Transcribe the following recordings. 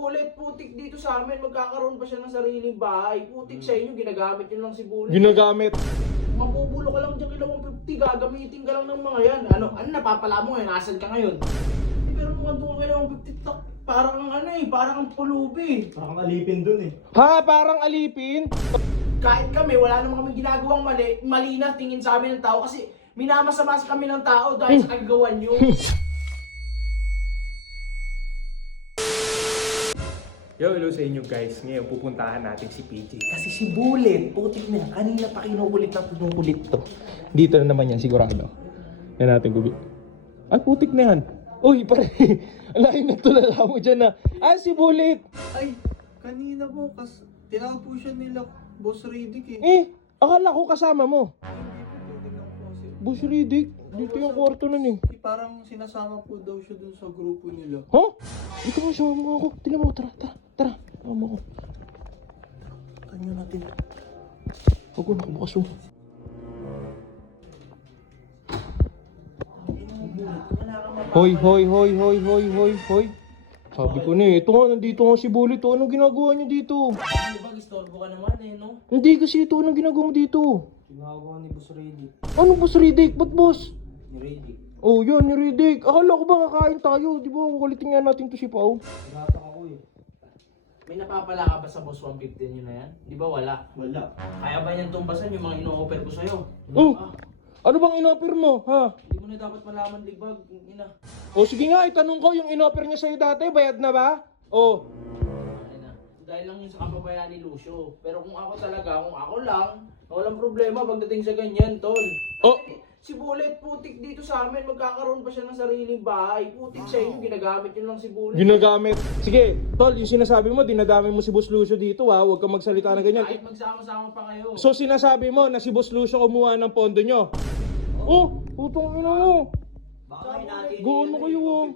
Bullet, putik dito sa amin, magkakaroon pa siya ng sariling bahay. Putik sa inyo, ginagamit yun lang si Bullet. Ginagamit. Mabubulo ka lang dyan kila 150, gagamitin ka lang ng mga yan. Ano napapala mo ngayon, asan ka ngayon? Pero kung andun ka kila 150, parang parang ang pulubi. Parang alipin dun eh. Ha? Parang alipin? Kahit kami, wala naman kami ginagawang mali na tingin sa amin ng tao kasi minamasama kami ng tao dahil sa kagagawan nyo. Yo, hello sa inyo guys. Ngayon pupuntahan natin si PJ. Kasi si Bullet, putik na yan. Kanina pa kinukulit to. Dito na naman yan, sigurado. Yan natin gubi. Ay, putik na yan. Uy, pare. Alain na tulala mo dyan na. Ah, si Bullet. Ay, kanina po, tinawag po siya nila Boss Riddick eh. Akala ko kasama mo. Hindi po, tingnan ko kasi. Boss Riddick, dito yung kwarto nun eh. Parang sinasama po daw siya dun sa grupo nila. Ha? Dito mo, sama mo ako. Tingnan mo, tara. Sama mo ako. Tanyo natin. Huwag ko nakabukas mo. Hoy. Sabi ko na eh, ito nga, nandito nga si Bullet. Anong ginagawa niyo dito? Di ba, gistorbo ka naman no? Hindi kasi ito, anong ginagawa mo dito? Tinawag ni Boss Riddick. Anong boss Riddick? Ba't boss? Ni Riddick. Oh, yan, ni Riddick. Akala ko ba kakain tayo? Di ba, kukulitin nga natin to si Pao. Tinatak ako eh. May napapala ka ba sa boss 150 nyo na yan? Di ba wala? Wala. Kaya ba yan tumbasan yung mga ino-offer ko sa'yo? Oh, Ah, ano bang inoffer mo, ha? hindi mo na dapat malaman ligbag, ina. O sige nga, itanong ko yung inoffer niya sa'yo dati, bayad na ba? O, Ay na. Dahil lang yun sa kapabayaan ni Lucio. Pero kung ako lang, walang problema pagdating sa ganyan, tol. Oh. Si Bullet, putik dito sa amin, magkakaroon pa siya ng sariling bahay. Putik sa inyo, ginagamit yun lang si Bullet. ginagamit. Sige, tol, yung sinasabi mo, dinadami mo si Boss Lucio dito, ha? Huwag kang magsalita na ganyan. Kahit magsama-sama pa kayo. So, sinasabi mo na si Boss Lucio kumuha ng pondo nyo? Oh, putong ina mo. Baka natin. Gaano kayo, ah?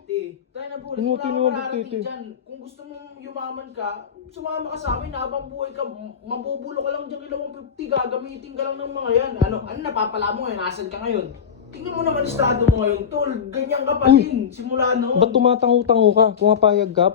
Tayo na Bullet, Inutin wala yung kang mararating titi. dyan. Kung gusto mong yumaman ka, sumama ka sa amin habang buhay ka. Mabubulo ka lang dyan kila 150, gagamitin ka lang ng mga yan. Ano napapala mo ngayon, asan ka ngayon? Tingnan mo naman estado mo ngayon, tol. Ganyan ka pa din, simula noon. Ba't tumatango-tango ka? Pumapayag ka?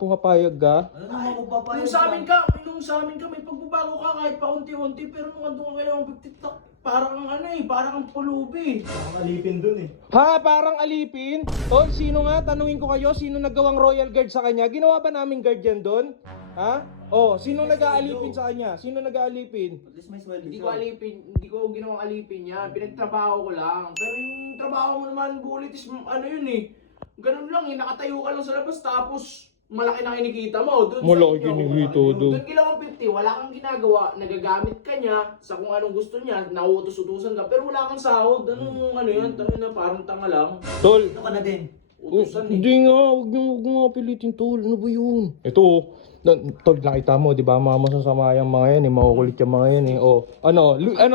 Ano naman kung papayag Nung sa amin ka, may pagbabago ka kahit paunti-unti, pero nung andun ka kailangan 150, parang ang pulubi. Parang alipin dun eh. Ha? Parang alipin? Tol, sino nga? Tanungin ko kayo, sino naggawang royal guard sa kanya? Ginawa ba namin guard yan doon? Ha? Oh, sino nag-aalipin sa kanya? Sino nag-aalipin? At least may sweldo Hindi ko ginawang alipin yan. Pinagtrabaho ko lang. Pero yung trabaho mo naman, Bullet, is yun eh. Ganun lang eh, nakatayo ka lang sa labas tapos malaki na kinikita mo. Doon Malaki kinikita doon. Doon kila 150, wala kang ginagawa, nagagamit ka niya sa kung anong gusto niya, nauutos-utusan ka, pero wala kang sahod. Anong yun? Na parang tanga lang. Tol, Ito ka na din. Utusan eh. hindi nga, huwag niyo nga pilitin, tol. Ano ba yun? Ito, tol, nakita mo, di ba? Mga masasama yung mga yan eh. Makukulit yung mga yan eh. Oh,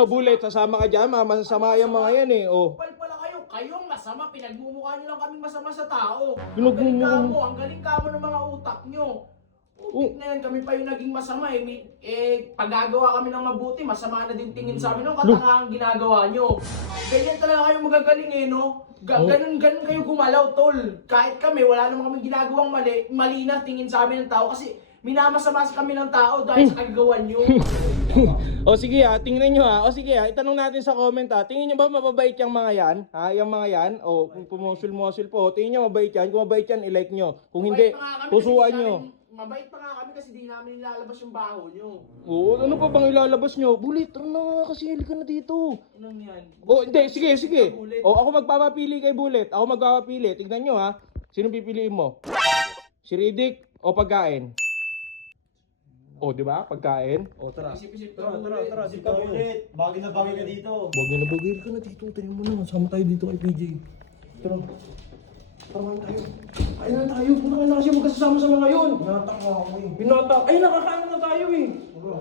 Bullet, sasama ka dyan, mga masasama yung mga yan eh. Oh. Kupal pala kayo, kayong masama, pinagmumukha niyo lang kaming masama sa tao. Pinagmumukha- Ang galing ka mo ng mga utak niyo. Utik na yan, kami pa yung naging masama eh. Paggagawa kami ng mabuti, masama na din tingin sa amin, no? Katangahan ginagawa nyo. Ganyan talaga kayo magagaling eh, no? Ganun kayo gumalaw, tol. Kahit kami, wala naman kami ginagawang mali na tingin sa amin ng tao kasi minamasama kami ng tao dahil sa kagagawan nyo. O sige ha, tingnan nyo ha. O sige ha, itanong natin sa comment ha. Tingin nyo ba mababait yung mga yan? Ha, yung mga yan? O kung pumusul-musul po, tingin nyo mabait yan? Kung mabait yan, i-like nyo. Kung hindi, pusuan nyo. Mabait pa nga kami kasi di namin nilalabas yung baho nyo. Oo, ano pa bang ilalabas nyo? Bullet, ano na nga kasi, halika na dito. Anong yan? O hindi, sige. O ako magpapapili kay Bullet. Ako magpapapili. Tingnan nyo ha. Sino pipiliin mo? Si Riddick o pagkain? O, di ba? Pagkain. O, tara. Isip-isip Tara, ka dito ulit. Bagay na bagay ka dito. Bagay na bagay ka na dito. Tingnan mo na. Sama tayo dito kay PJ. Tara. Tara tayo. Ayun na tayo. Puno ka na kasi magkasama sa mga yun. Natak mo ako eh. Binata. Ay, nakakain na tayo eh. Bro.